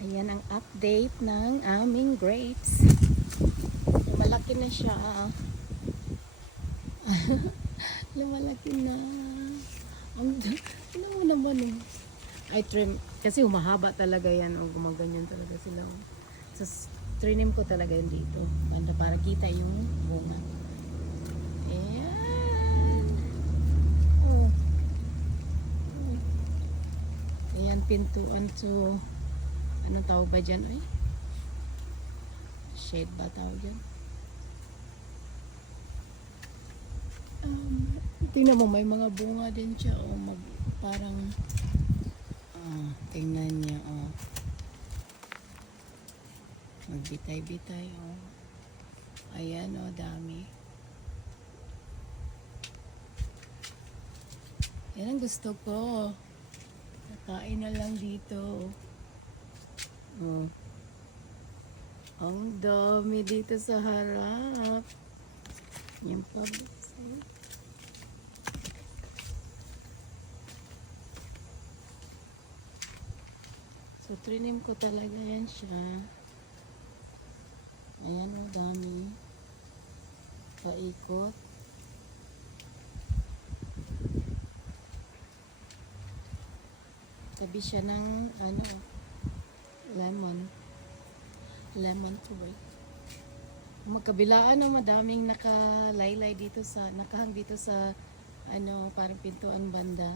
Ayan ang update ng aming grapes. Lumalaki na siya. Lumalaki na. Ano mo naman eh. I trim. Kasi humahaba talaga yan. O gumaganyan talaga sila. So, trinim ko talaga yun dito. Para kita yung bunga. Ayan. Oh. Ayan, pintuan to. Anong tawag ba dyan? Ay? Shade ba tawag dyan? Tingnan mo, may mga bunga din siya. Oh, parang tingnan niya. Oh. Magbitay-bitay. Oh. Ayan, oh, dami. Yan ang gusto ko. Nakain na lang dito. Oh. Ang dami dito sa harap. Yan pa. So, trinim ko talaga yan siya. Ayan o, dami. Paikot. Tabi siya ng, lemon tree. Magkabilaan o, madaming nakalaylay dito nakahang dito sa, parang pintuan banda.